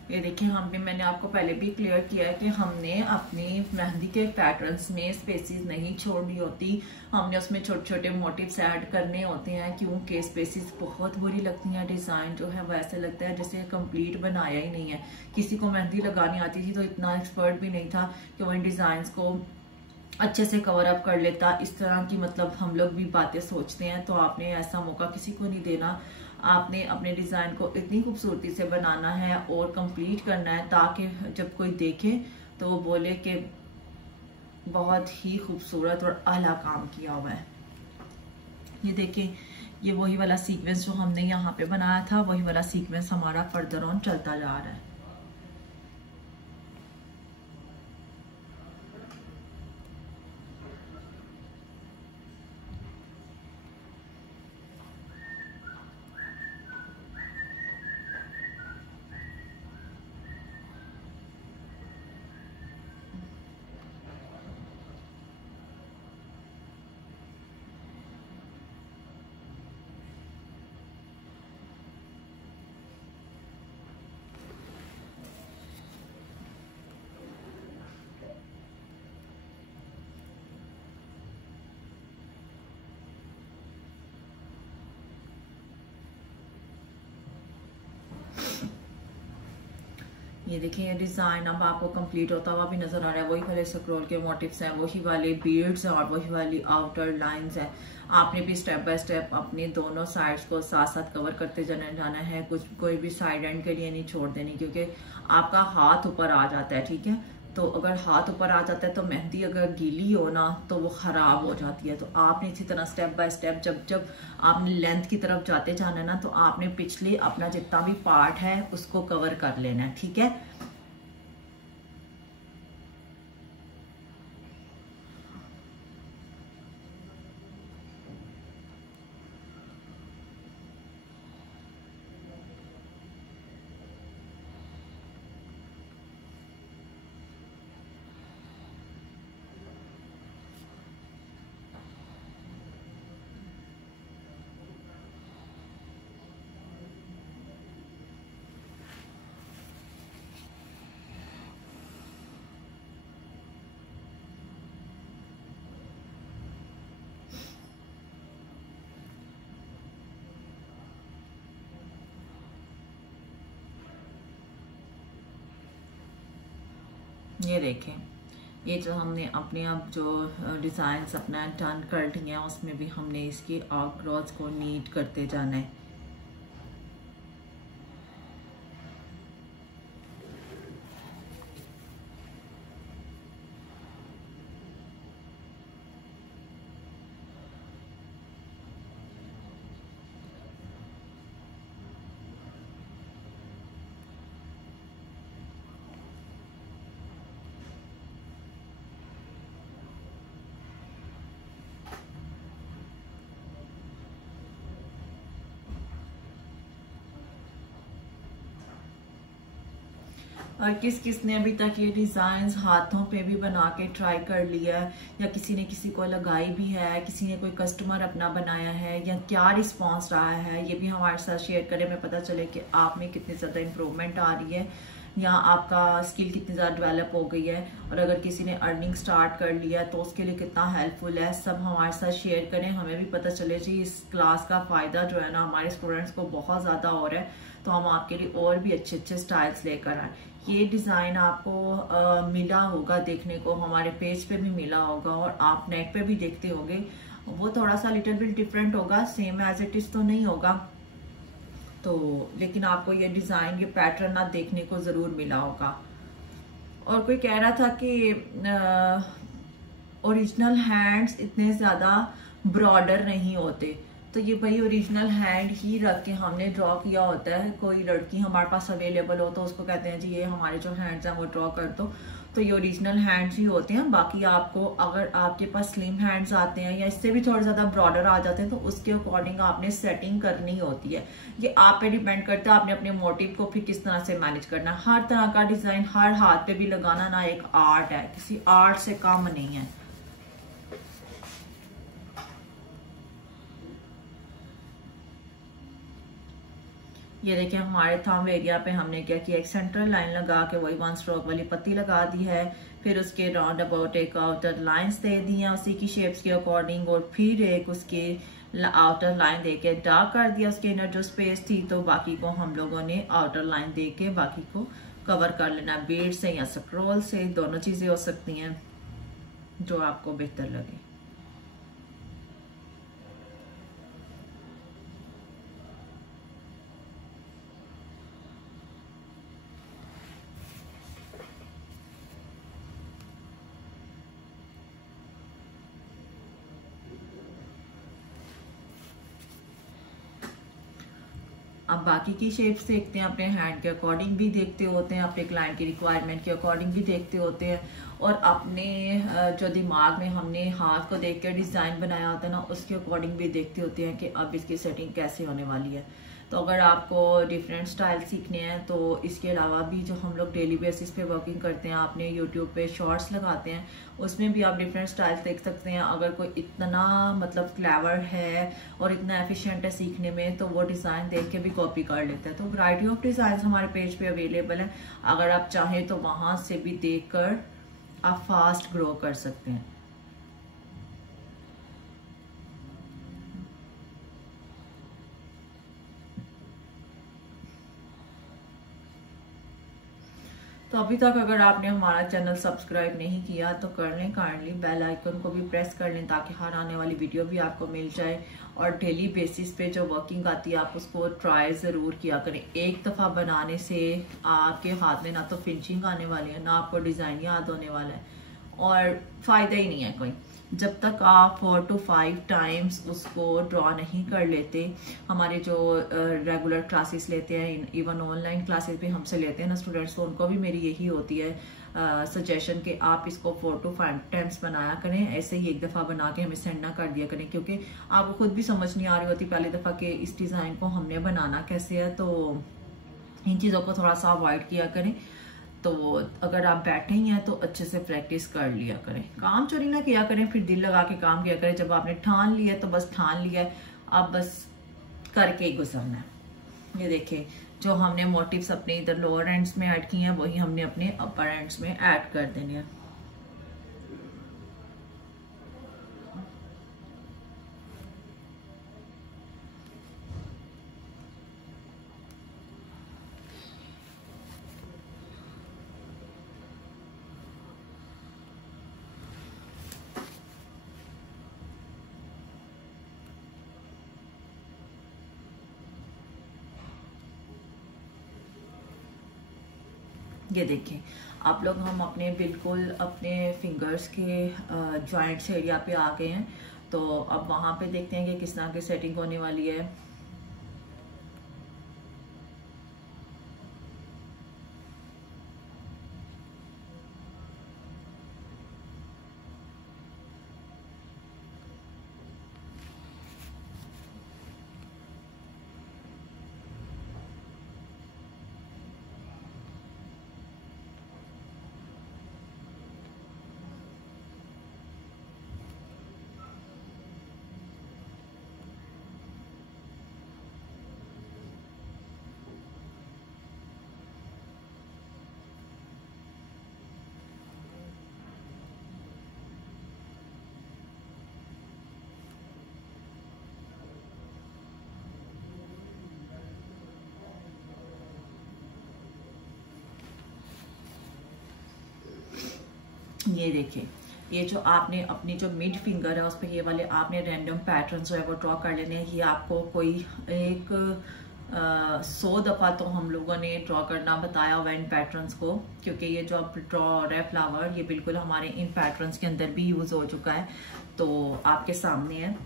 ये देखिए हमने मैंने आपको पहले भी क्लियर किया है कि हमने अपनी मेहंदी के पैटर्न्स में स्पेसेस नहीं छोड़नी होती, हमने उसमें छोटे छोटे मोटिव्स ऐड करने होते हैं, क्योंकि स्पेसेस बहुत बुरी लगती हैं। डिज़ाइन जो है वो ऐसे लगता है जैसे कंप्लीट बनाया ही नहीं है। किसी को मेहंदी लगानी आती थी तो इतना एक्सपर्ट भी नहीं था कि वो इन डिज़ाइंस को अच्छे से कवर अप कर लेता। इस तरह की मतलब हम लोग भी बातें सोचते हैं, तो आपने ऐसा मौका किसी को नहीं देना। आपने अपने डिज़ाइन को इतनी खूबसूरती से बनाना है और कंप्लीट करना है ताकि जब कोई देखे तो वो बोले कि बहुत ही खूबसूरत और आला काम किया हुआ है। ये देखें ये वही वाला सीक्वेंस जो हमने यहाँ पे बनाया था, वही वाला सीक्वेंस हमारा फर्दर ऑन चलता जा रहा है। ये देखिए, ये डिज़ाइन अब आपको कंप्लीट होता हुआ भी नज़र आ रहा है। वही वाले स्क्रोल के मोटिव्स हैं, वही वाले बीड्स हैं और वही वाली आउटर लाइंस हैं। आपने भी स्टेप बाय स्टेप अपने दोनों साइड्स को साथ साथ कवर करते जाना है। कुछ कोई भी साइड एंड के लिए नहीं छोड़ देनी, क्योंकि आपका हाथ ऊपर आ जाता है, ठीक है। तो अगर हाथ ऊपर आ जाता है तो मेहंदी अगर गीली हो ना तो वो ख़राब हो जाती है। तो आपने इसी तरह स्टेप बाय स्टेप जब जब आपने लेंथ की तरफ जाते जाना है ना, तो आपने पिछले अपना जितना भी पार्ट है उसको कवर कर लेना है, ठीक है। ये देखें, ये जो हमने अपने अब जो डिज़ाइंस अपना डन कर लिए हैं, उसमें भी हमने इसकी आउटक्रॉस को नीट करते जाना है। और किस किस ने अभी तक ये डिज़ाइंस हाथों पे भी बना के ट्राई कर लिया है, या किसी ने किसी को लगाई भी है, किसी ने कोई कस्टमर अपना बनाया है, या क्या रिस्पांस रहा है, ये भी हमारे साथ शेयर करें। हमें पता चले कि आप में कितनी ज़्यादा इम्प्रूवमेंट आ रही है या आपका स्किल कितनी ज़्यादा डेवलप हो गई है। और अगर किसी ने अर्निंग स्टार्ट कर लिया है तो उसके लिए कितना हेल्पफुल है, सब हमारे साथ शेयर करें। हमें भी पता चले जी इस क्लास का फ़ायदा जो है ना हमारे स्टूडेंट्स को बहुत ज़्यादा हो रहा है, तो हम आपके लिए और भी अच्छे अच्छे स्टाइल्स लेकर आए। ये डिज़ाइन आपको मिला होगा देखने को, हमारे पेज पे भी मिला होगा और आप नेट पे भी देखते होंगे। वो थोड़ा सा लिटिल बिट डिफरेंट होगा, सेम एज इट इज़ तो नहीं होगा। तो लेकिन आपको ये डिज़ाइन, ये पैटर्न ना देखने को ज़रूर मिला होगा। और कोई कह रहा था कि ओरिजिनल हैंड्स इतने ज़्यादा ब्रॉडर नहीं होते, तो ये भाई ओरिजिनल हैंड ही रख के हमने ड्रॉ किया होता है। कोई लड़की हमारे पास अवेलेबल हो तो उसको कहते हैं जी ये हमारे जो हैंड्स हैं वो ड्रॉ कर दो, तो ये ओरिजिनल हैंड्स ही होते हैं। बाकी आपको अगर आपके पास स्लिम हैंड्स आते हैं या इससे भी थोड़ा ज़्यादा ब्रॉडर आ जाते हैं तो उसके अकॉर्डिंग आपने सेटिंग करनी होती है। ये आप पे डिपेंड करता है, आपने अपने मोटिव को फिर किस तरह से मैनेज करना है। हर तरह का डिज़ाइन हर हाथ पे भी लगाना ना एक आर्ट है, किसी आर्ट से कम नहीं है। ये देखिए, हमारे थंब एरिया पे हमने क्या किया, एक सेंट्रल लाइन लगा के वही 1 स्ट्रोक वाली पत्ती लगा दी है। फिर उसके राउंड अबाउट एक आउटर लाइंस दे दी हैं उसी की शेप्स के अकॉर्डिंग, और फिर एक उसके आउटर लाइन दे के डार्क कर दिया उसके इनर जो स्पेस थी। तो बाकी को हम लोगों ने आउटर लाइन दे के बाकी को कवर कर लेना, बीड से या स्क्रोल से, दोनों चीज़ें हो सकती हैं जो आपको बेहतर लगे। अब बाकी की शेप्स देखते हैं, अपने हैंड के अकॉर्डिंग भी देखते होते हैं, अपने क्लाइंट की रिक्वायरमेंट के अकॉर्डिंग भी देखते होते हैं, और अपने जो दिमाग में हमने हाथ को देख कर डिज़ाइन बनाया होता है ना उसके अकॉर्डिंग भी देखते होते हैं कि अब इसकी सेटिंग कैसे होने वाली है। तो अगर आपको डिफरेंट स्टाइल सीखने हैं तो इसके अलावा भी जो हम लोग डेली बेसिस पे वर्किंग करते हैं, आपने यूट्यूब पे शॉर्ट्स लगाते हैं, उसमें भी आप डिफरेंट स्टाइल देख सकते हैं। अगर कोई इतना मतलब क्लेवर है और इतना एफिशिएंट है सीखने में तो वो डिज़ाइन देख के भी कॉपी कर लेता है। तो वैरायटी ऑफ डिज़ाइन हमारे पेज पे अवेलेबल है, अगर आप चाहें तो वहाँ से भी देख कर आप फास्ट ग्रो कर सकते हैं। तो अभी तक अगर आपने हमारा चैनल सब्सक्राइब नहीं किया तो कर लें, काइंडली बेल आइकन को भी प्रेस कर लें ताकि हर आने वाली वीडियो भी आपको मिल जाए। और डेली बेसिस पे जो वर्किंग आती है आप उसको ट्राई ज़रूर किया करें। एक दफ़ा बनाने से आपके हाथ में ना तो फिनिशिंग आने वाली है, ना आपको डिज़ाइन याद होने वाला है, और फ़ायदा ही नहीं है कोई जब तक आप 4 to 5 टाइम्स उसको ड्रॉ नहीं कर लेते। हमारे जो रेगुलर क्लासेस लेते हैं, इवन ऑनलाइन क्लासेस भी हमसे लेते हैं ना स्टूडेंट्स, तो उनको भी मेरी यही होती है सजेशन कि आप इसको 4 to 5 टाइम्स बनाया करें। ऐसे ही एक दफ़ा बना के हमें सेंड ना कर दिया करें, क्योंकि आपको खुद भी समझ नहीं आ रही होती पहली दफ़ा कि इस डिज़ाइन को हमने बनाना कैसे है। तो इन चीज़ों को थोड़ा सा अवॉइड किया करें। तो अगर आप बैठे ही हैं तो अच्छे से प्रैक्टिस कर लिया करें, काम चोरी ना किया करें, फिर दिल लगा के काम किया करें। जब आपने ठान लिया तो बस ठान लिया है, आप बस करके ही गुजरना है। ये देखें, जो हमने मोटिव्स अपने इधर लोअर एंड्स में ऐड किए हैं वही हमने अपने अपर एंड्स में ऐड कर देने हैं। ये देखें आप लोग, हम अपने बिल्कुल अपने फिंगर्स के जॉइंट्स एरिया पे आ गए हैं। तो अब वहाँ पे देखते हैं कि किस तरह की सेटिंग होने वाली है। ये देखिए, ये जो आपने अपनी जो मिड फिंगर है उस पर ये वाले आपने रैंडम पैटर्न जो है वो ड्रॉ कर लेने हैं। ये आपको कोई एक 100 दफ़ा तो हम लोगों ने ड्रॉ करना बताया हुआ इन पैटर्न्स को, क्योंकि ये जो आप ड्रॉ रहे फ्लावर ये बिल्कुल हमारे इन पैटर्न्स के अंदर भी यूज़ हो चुका है। तो आपके सामने है।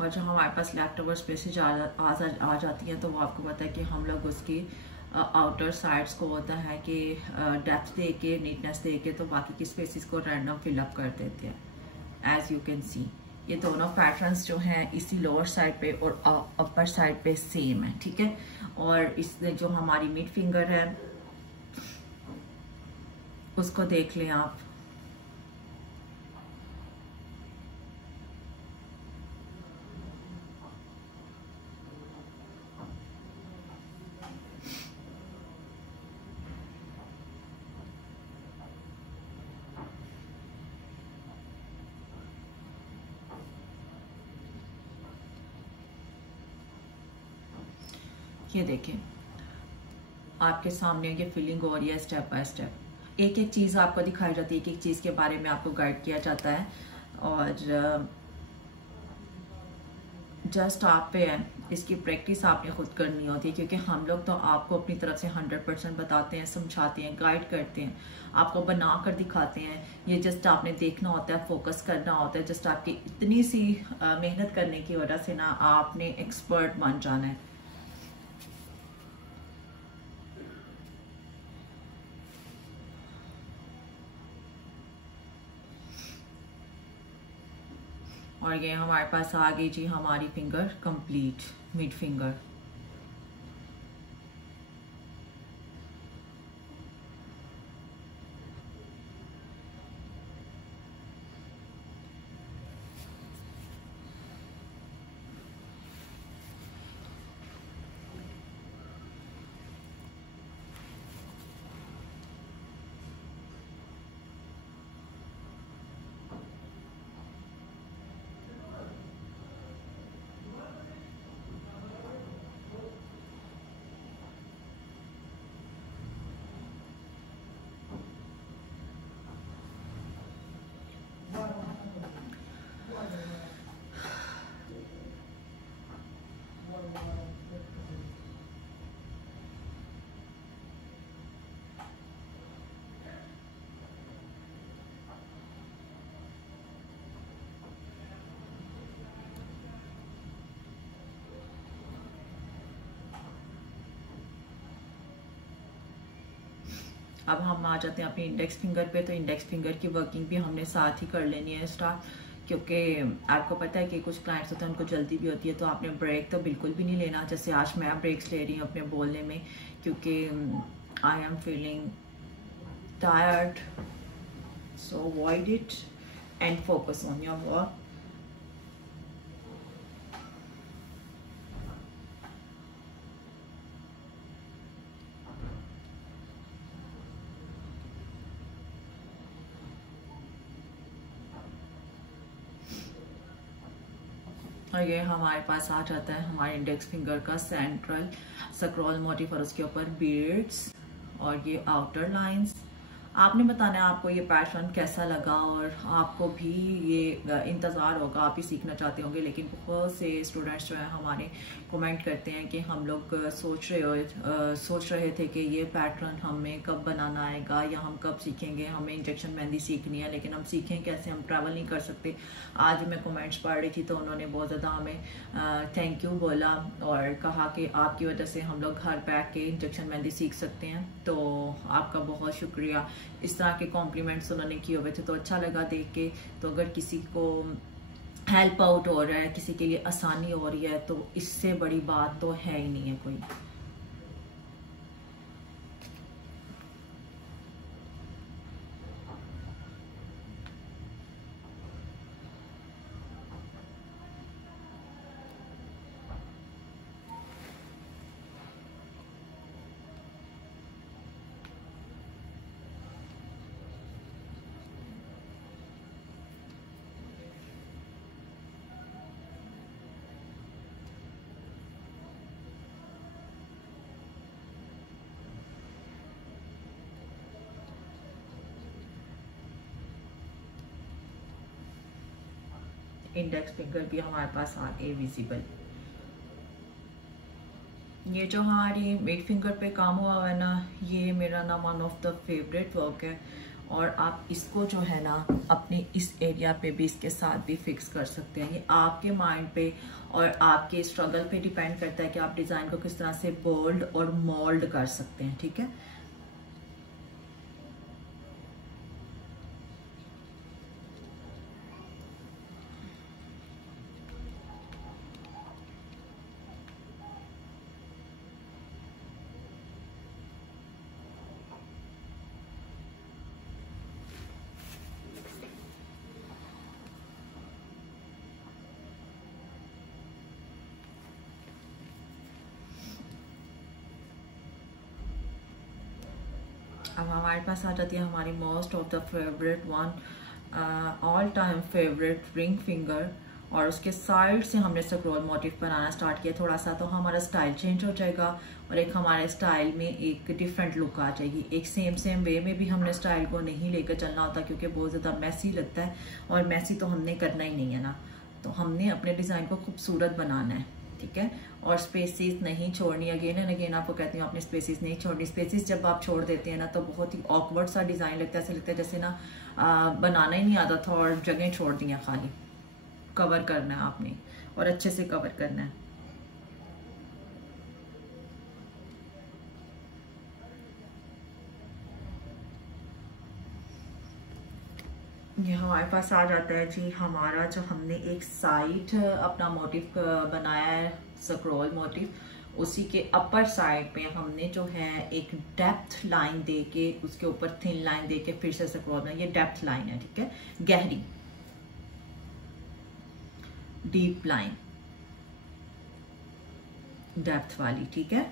और जब हमारे पास लेफ्ट ओवर स्पेसेज आ जाती हैं तो वो आपको पता है कि हम लोग उसकी आउटर साइड्स को होता है कि डेप्थ दे के नीटनेस दे के तो बाकी की स्पेसेस को रैंडम फिलअप कर देते हैं। एज यू कैन सी ये दोनों पैटर्न्स जो हैं इसी लोअर साइड पे और अपर साइड पे सेम है, ठीक है। और इसमें जो हमारी मिड फिंगर है उसको देख लें आप। ये देखें आपके सामने ये फिलिंग हो रही है स्टेप बाय स्टेप। एक एक चीज़ आपको दिखाई जाती है, एक एक चीज़ के बारे में आपको गाइड किया जाता है। और जस्ट आप पे है, इसकी प्रैक्टिस आपने खुद करनी होती है, क्योंकि हम लोग तो आपको अपनी तरफ से 100% बताते हैं, समझाते हैं, गाइड करते हैं, आपको बना कर दिखाते हैं। ये जस्ट आपने देखना होता है, फोकस करना होता है। जस्ट आपकी इतनी सी मेहनत करने की वजह से ना आपने एक्सपर्ट बन जाना है। और ये हमारे पास आ गई जी हमारी फिंगर कंप्लीट, मिड फिंगर। अब हम आ जाते हैं अपने इंडेक्स फिंगर पे। तो इंडेक्स फिंगर की वर्किंग भी हमने साथ ही कर लेनी है स्टार्ट, क्योंकि आपको पता है कि कुछ क्लाइंट्स होते हैं उनको जल्दी भी होती है, तो आपने ब्रेक तो बिल्कुल भी नहीं लेना। जैसे आज मैं ब्रेक्स ले रही हूँ अपने बोलने में, क्योंकि I am feeling tired. So avoid it and focus on your work. और ये हमारे पास आ जाता है हमारे इंडेक्स फिंगर का सेंट्रल स्क्रॉल मोटिव और उसके ऊपर बीड्स और ये आउटर लाइंस। आपने बताना है आपको ये पैटर्न कैसा लगा, और आपको भी ये इंतज़ार होगा, आप ही सीखना चाहते होंगे। लेकिन बहुत से स्टूडेंट्स जो है हमारे कमेंट करते हैं कि हम लोग सोच रहे थे कि ये पैटर्न हमें कब बनाना आएगा या हम कब सीखेंगे, हमें इंजेक्शन मेहंदी सीखनी है लेकिन हम सीखें कैसे, हम ट्रैवल नहीं कर सकते। आज मैं कमेंट्स पढ़ रही थी तो उन्होंने बहुत ज़्यादा हमें थैंक यू बोला और कहा कि आपकी वजह से हम लोग घर बैठ के इंजेक्शन मेहंदी सीख सकते हैं। तो आपका बहुत शुक्रिया। इस तरह के कॉम्प्लीमेंट्स उन्होंने किए हुए थे तो अच्छा लगा देख के। तो अगर किसी को हेल्प आउट हो रहा है, किसी के लिए आसानी हो रही है, तो इससे बड़ी बात तो है ही नहीं है कोई। इंडेक्स फिंगर भी हमारे पास आ गए विजिबल। ये जो हमारी मिड फिंगर पे काम हुआ है ना, ये मेरा ना one of the favourite work है। और आप इसको जो है ना अपने इस एरिया पे भी इसके साथ भी फिक्स कर सकते हैं। ये आपके माइंड पे और आपके स्ट्रगल पे डिपेंड करता है कि आप डिज़ाइन को किस तरह से बोल्ड और मोल्ड कर सकते हैं। ठीक है, अब हमारे पास आ जाती है हमारी most of the favourite one, all time favourite ring finger. और उसके साइड से हमने स्क्रॉल मोटिव बनाना स्टार्ट किया थोड़ा सा, तो हमारा स्टाइल चेंज हो जाएगा और एक हमारे स्टाइल में एक डिफरेंट लुक आ जाएगी। एक सेम वे में भी हमने स्टाइल को नहीं लेकर चलना होता, क्योंकि बहुत ज़्यादा मैसी लगता है और मैसी तो हमने करना ही नहीं है ना। तो हमने अपने डिज़ाइन को खूबसूरत बनाना है, ठीक है। और स्पेसिस नहीं छोड़नी। अगेन एंड अगेन आपको कहती हूँ आपने स्पेसिस नहीं छोड़नी। स्पेसिस जब आप छोड़ देते हैं ना तो बहुत ही ऑकवर्ड सा डिज़ाइन लगता है, ऐसा लगता है जैसे ना बनाना ही नहीं आता था और जगह छोड़ दी है खाली। कवर करना है आपने और अच्छे से कवर करना है। ये हमारे पास आ जाता है जी हमारा जो हमने एक साइड अपना मोटिव बनाया है, स्क्रॉल मोटिव, उसी के अपर साइड पे हमने जो है एक डेप्थ लाइन दे के उसके ऊपर थिन लाइन दे के फिर से स्क्रॉल बनाया। ये डेप्थ लाइन है, ठीक है, गहरी डीप लाइन डेप्थ वाली, ठीक है।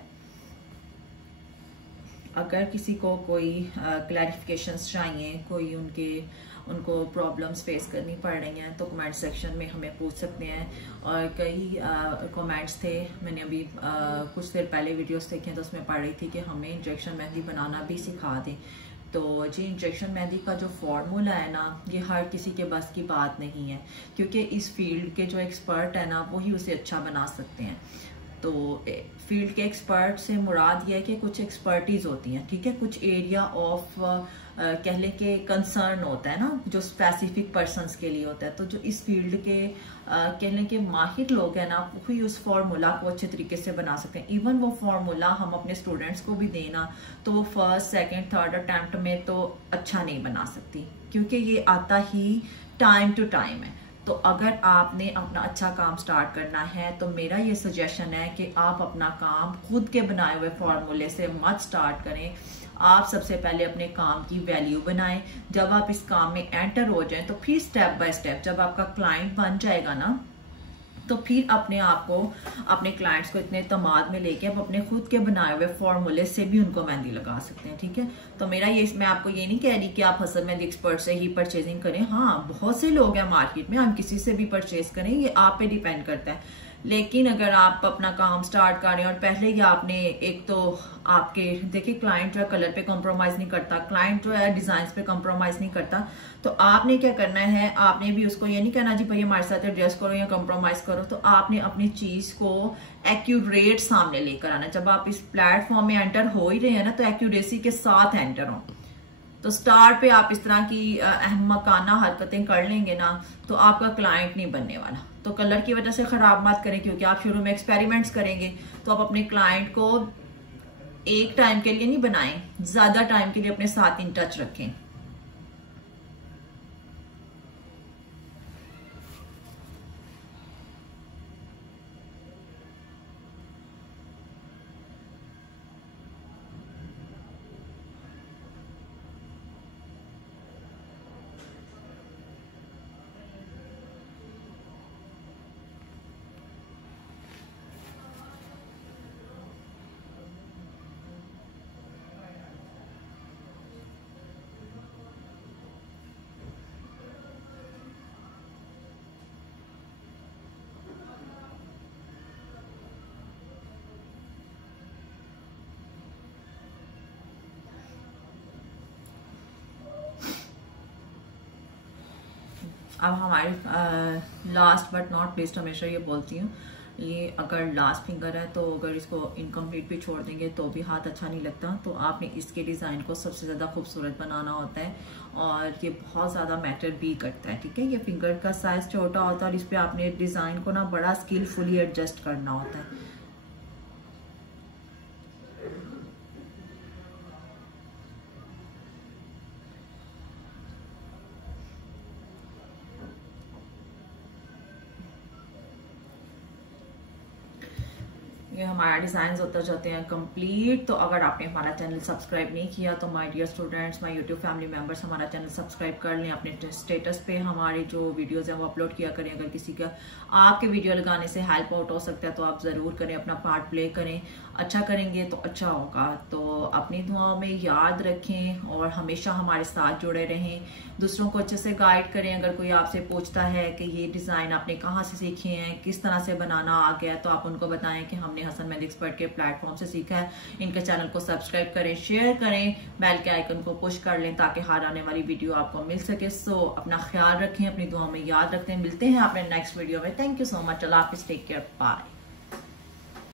अगर किसी को कोई क्लैरिफिकेशंस चाहिए, कोई उनको प्रॉब्लम्स फेस करनी पड़ रही हैं तो कमेंट सेक्शन में हमें पूछ सकते हैं। और कई कमेंट्स थे, मैंने अभी कुछ देर पहले वीडियोस देखे तो उसमें पढ़ रही थी कि हमें इंजेक्शन मेहंदी बनाना भी सिखा दें। तो जी इंजेक्शन मेहंदी का जो फॉर्मूला है ना, ये हर किसी के बस की बात नहीं है, क्योंकि इस फील्ड के जो एक्सपर्ट है ना वही उसे अच्छा बना सकते हैं। तो फील्ड के एक्सपर्ट से मुराद ये है कि कुछ एक्सपर्टीज होती हैं, ठीक है, कुछ एरिया ऑफ कह लें कि कंसर्न होता है ना, जो स्पेसिफिक पर्सन्स के लिए होता है। तो जो इस फील्ड के कह लें कि माहिर लोग हैं ना, वही उस फार्मूला को अच्छे तरीके से बना सकते हैं। इवन वो फार्मूला हम अपने स्टूडेंट्स को भी देना तो वो फर्स्ट सेकंड थर्ड अटेम्प्ट में तो अच्छा नहीं बना सकती, क्योंकि ये आता ही टाइम टू टाइम है। तो अगर आपने अपना अच्छा काम स्टार्ट करना है तो मेरा ये सजेशन है कि आप अपना काम खुद के बनाए हुए फॉर्मूले से मत स्टार्ट करें। आप सबसे पहले अपने काम की वैल्यू बनाएं। जब आप इस काम में एंटर हो जाएं तो फिर स्टेप बाय स्टेप जब आपका क्लाइंट बन जाएगा ना, तो फिर अपने आप को, अपने क्लाइंट्स को इतने तमाद में लेके आप अपने खुद के बनाए हुए फॉर्मूले से भी उनको मेहंदी लगा सकते हैं, ठीक है। तो मेरा ये, मैं आपको ये नहीं कह रही कि आप हसन मेहंदी एक्सपर्ट से ही परचेजिंग करें। हाँ, बहुत से लोग हैं मार्केट में, हम किसी से भी परचेज करें, ये आप पे डिपेंड करता है। लेकिन अगर आप अपना काम स्टार्ट कर रहे हैं और पहले ही आपने, एक तो आपके देखिए क्लाइंट जो है कलर पे कॉम्प्रोमाइज नहीं करता, क्लाइंट जो है डिजाइन पे कॉम्प्रोमाइज नहीं करता, तो आपने क्या करना है, आपने भी उसको ये नहीं कहना जी भाई हमारे साथ एडजस्ट करो या कॉम्प्रोमाइज करो। तो आपने अपनी चीज को एक्यूरेट सामने लेकर आना। जब आप इस प्लेटफॉर्म में एंटर हो ही रहे हैं ना, तो एक्यूरेसी के साथ एंटर हो। तो स्टार्ट पे आप इस तरह की अहमकाना हरकतें कर लेंगे ना, तो आपका क्लाइंट नहीं बनने वाला। तो कलर की वजह से खराब मत करें, क्योंकि आप शुरू में एक्सपेरिमेंट्स करेंगे। तो आप अपने क्लाइंट को एक टाइम के लिए नहीं बनाएं, ज्यादा टाइम के लिए अपने साथ इन टच रखें। अब हमारे लास्ट बट नॉट लीस्ट, हमेशा ये बोलती हूँ, ये अगर लास्ट फिंगर है तो अगर इसको इनकम्प्लीट भी छोड़ देंगे तो भी हाथ अच्छा नहीं लगता। तो आपने इसके डिज़ाइन को सबसे ज़्यादा खूबसूरत बनाना होता है और ये बहुत ज़्यादा मैटर भी करता है, ठीक है। ये फिंगर का साइज़ छोटा होता है और इस पर आपने डिज़ाइन को ना बड़ा स्किलफुली एडजस्ट करना होता है। ये हमारा डिज़ाइन होता जाते हैं कंप्लीट। तो अगर आपने हमारा चैनल सब्सक्राइब नहीं किया तो my dear students, my YouTube family members, हमारा चैनल सब्सक्राइब कर लें। अपने स्टेटस पे हमारी जो वीडियोस हैं वो अपलोड किया करें। अगर किसी का आपके वीडियो लगाने से हेल्प आउट हो सकता है तो आप ज़रूर करें, अपना पार्ट प्ले करें। अच्छा करेंगे तो अच्छा होगा। तो अपनी दुआओं में याद रखें और हमेशा हमारे साथ जुड़े रहें। दूसरों को अच्छे से गाइड करें। अगर कोई आपसे पूछता है कि ये डिज़ाइन आपने कहाँ से सीखे हैं, किस तरह से बनाना आ गया, तो आप उनको बताएं कि हमने हसन मेहंदी एक्सपर्ट के प्लेटफॉर्म से सीखा है। इनके चैनल को सब्सक्राइब करें, शेयर करें, बेल के आइकन को पुश कर लें ताकि हर आने वाली वीडियो आपको मिल सके। सो अपना ख्याल रखें, अपनी दुआओं में याद रखते हैं। मिलते हैं अपने नेक्स्ट वीडियो में। Thank you so much. अल्लाह हाफिज़, टेक केयर, बाय।